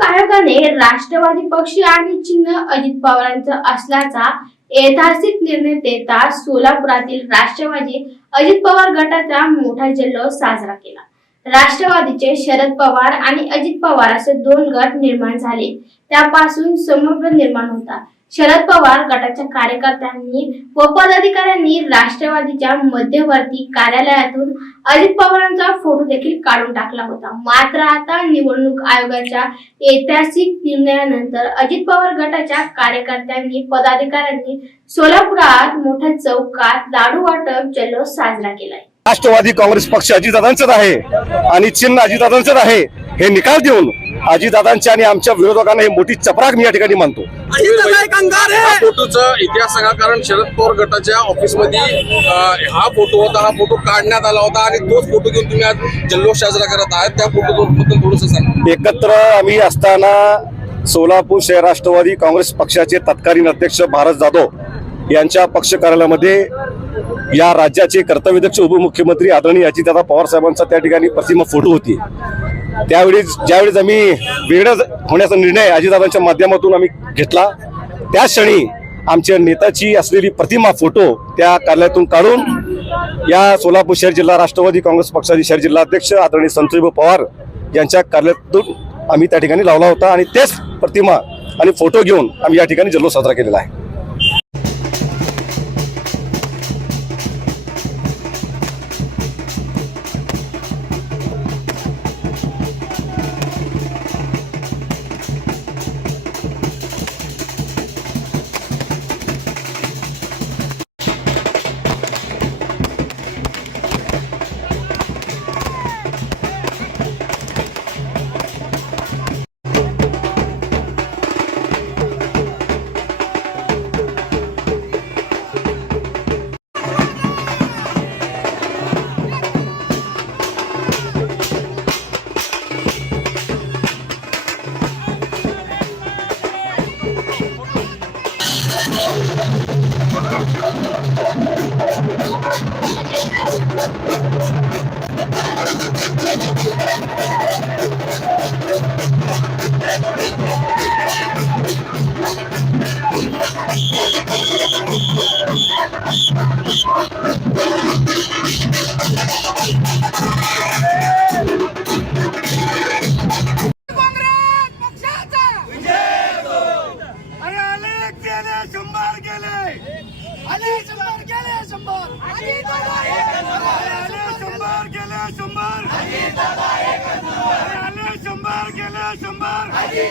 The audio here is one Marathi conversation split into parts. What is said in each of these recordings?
निवडणूक आयोगाने राष्ट्रवादी पक्ष आणि चिन्ह अजित पवारांचं असल्याचा ऐतिहासिक निर्णय देता सोलापुरातील राष्ट्रवादी अजित पवार गटाचा मोठा जल्लोष साजरा केला. राष्ट्रवादीचे शरद पवार आणि अजित पवार असे दोन गट निर्माण झाले. त्यापासून समग्र निर्माण होता. शरद पवार गटाच्या कार्यकर्त्यांनी व पदाधिकाऱ्यांनी राष्ट्रवादीच्या मध्यवर्ती कार्यालयातून अजित पवारांचा फोटो देखील काढून टाकला होता. मात्र आता निवडणूक आयोगाच्या ऐतिहासिक निर्णयानंतर अजित पवार गटाच्या कार्यकर्त्यांनी पदाधिकाऱ्यांनी सोलापुरात मोठ्या चौकात दारू वाटप जल्लोष साजरा केलाय. राष्ट्रवादी काँग्रेस पक्ष अजितदादांचंच आहे आणि चिन्ह अजितदादांचंच आहे हे निकाल देऊन अजितदादांच्या आणि आमच्या विरोधकांना ही मोठी चपराक मी या ठिकाणी मानतो. हा फोटोचा इतिहास सांगा कारण शरद पवार गटाच्या ऑफिसमध्ये हा फोटो होता हा फोटो काढण्यात आला होता आणि तोच फोटो घेऊन तुम्ही आज जल्लोष साजरा करत आहात. त्या फोटो बद्दल थोडस सांगा. एकत्र आम्ही असताना सोलापूर शहर राष्ट्रवादी काँग्रेस पक्षाचे तत्कालीन अध्यक्ष भारत जाधव यांच्या पक्ष कार्यालयामध्ये या राज्याचे कर्तव्यदक्ष उपमुख्यमंत्री आदरणीय अजितदादा पवार साहेबांचा त्या ठिकाणी प्रतिमा फोटो होती. त्यावेळी ज्यावेळेस आम्ही वेगळं होण्याचा निर्णय अजितदादांच्या माध्यमातून आम्ही घेतला त्या क्षणी आमच्या नेताची असलेली प्रतिमा फोटो त्या कार्यालयातून काढून या सोलापूर शहर जिल्हा राष्ट्रवादी काँग्रेस पक्षाचे शहर जिल्हा अध्यक्ष आदरणीय संतोषभाऊ पवार यांच्या कार्यालयातून आम्ही त्या ठिकाणी लावला होता आणि तेच प्रतिमा आणि फोटो घेऊन आम्ही या ठिकाणी जल्लोष साजरा केलेला आहे. काँग्रेस शंभर गेले. आले शंभर गेले शंभर. आले शंभर गेले शंभर. आले शंभर गेले शंभर. आले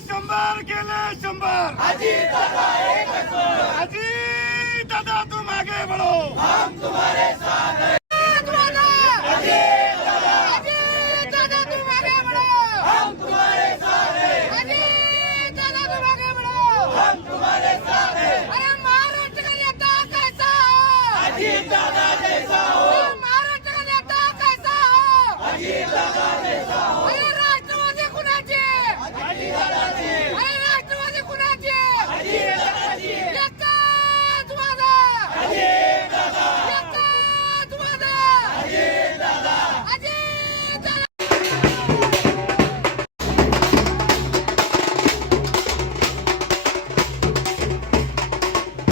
शंभर गेले शंभर. अजी दादा हम तुम्हारे साथ